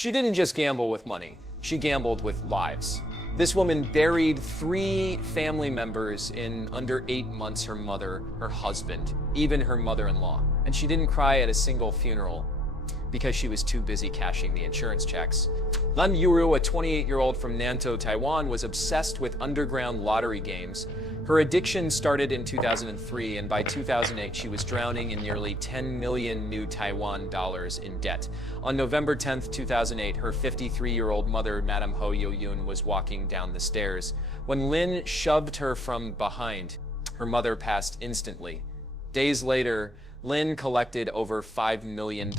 She didn't just gamble with money, she gambled with lives. This woman buried 3 family members in under 8 months: her mother, her husband, even her mother-in-law. And she didn't cry at a single funeral because she was too busy cashing the insurance checks. Lin Yuru, a 28-year-old from Nantou, Taiwan, was obsessed with underground lottery games. Her addiction started in 2003, and by 2008 she was drowning in nearly 10 million new Taiwan dollars in debt. On November 10, 2008, her 53-year-old mother, Madame Ho Yo-yoon, was walking down the stairs. When Lin shoved her from behind, her mother passed instantly. Days later, Lin collected over $5 million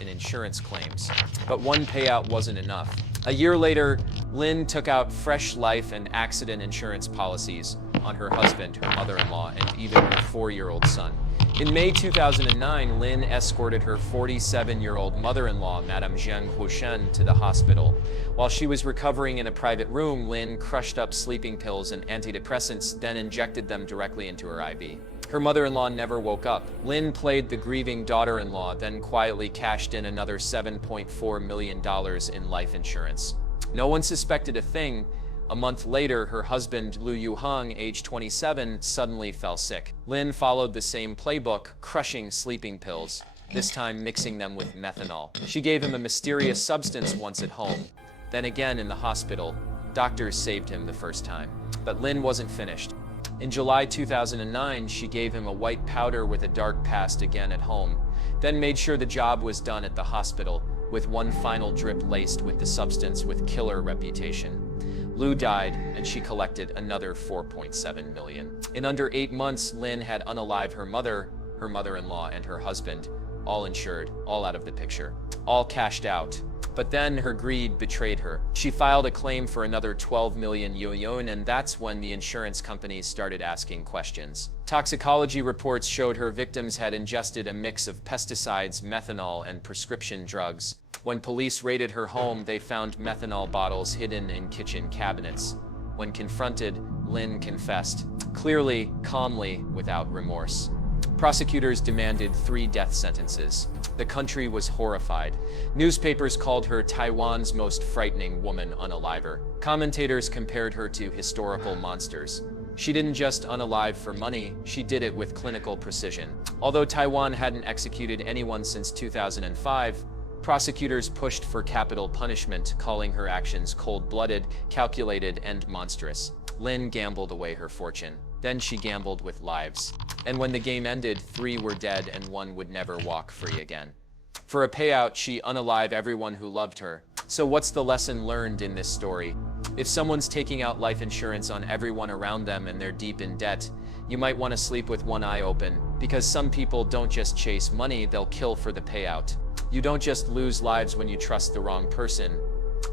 in insurance claims, but one payout wasn't enough. A year later, Lin took out fresh life and accident insurance policies on her husband, her mother-in-law, and even her 4-year-old son. In May 2009, Lin escorted her 47-year-old mother-in-law, Madame Zheng Huoshen, to the hospital. While she was recovering in a private room, Lin crushed up sleeping pills and antidepressants, then injected them directly into her IV. Her mother-in-law never woke up. Lin played the grieving daughter-in-law, then quietly cashed in another $7.4 million in life insurance. No one suspected a thing. A month later, her husband, Liu Yuheng, age 27, suddenly fell sick. Lin followed the same playbook, crushing sleeping pills, this time mixing them with methanol. She gave him a mysterious substance once at home, then again in the hospital. Doctors saved him the first time. But Lin wasn't finished. In July 2009, she gave him a white powder with a dark past again at home, then made sure the job was done at the hospital, with one final drip laced with the substance with killer reputation. Liu died, and she collected another $4.7 million. In under 8 months, Lin had unalived her mother, her mother-in-law, and her husband, all insured, all out of the picture, all cashed out. But then her greed betrayed her. She filed a claim for another 12 million yuan, and that's when the insurance companies started asking questions. Toxicology reports showed her victims had ingested a mix of pesticides, methanol, and prescription drugs. When police raided her home, they found methanol bottles hidden in kitchen cabinets. When confronted, Lin confessed, clearly, calmly, without remorse. Prosecutors demanded 3 death sentences. The country was horrified. Newspapers called her Taiwan's most frightening woman unaliver. Commentators compared her to historical monsters. She didn't just unalive for money, she did it with clinical precision. Although Taiwan hadn't executed anyone since 2005, prosecutors pushed for capital punishment, calling her actions cold-blooded, calculated, and monstrous. Lin gambled away her fortune. Then she gambled with lives. And when the game ended, 3 were dead and 1 would never walk free again. For a payout, she unalived everyone who loved her. So what's the lesson learned in this story? If someone's taking out life insurance on everyone around them and they're deep in debt, you might want to sleep with one eye open, because some people don't just chase money, they'll kill for the payout. You don't just lose lives when you trust the wrong person,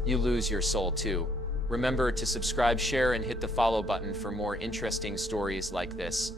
you lose your soul too. Remember to subscribe, share, and hit the follow button for more interesting stories like this.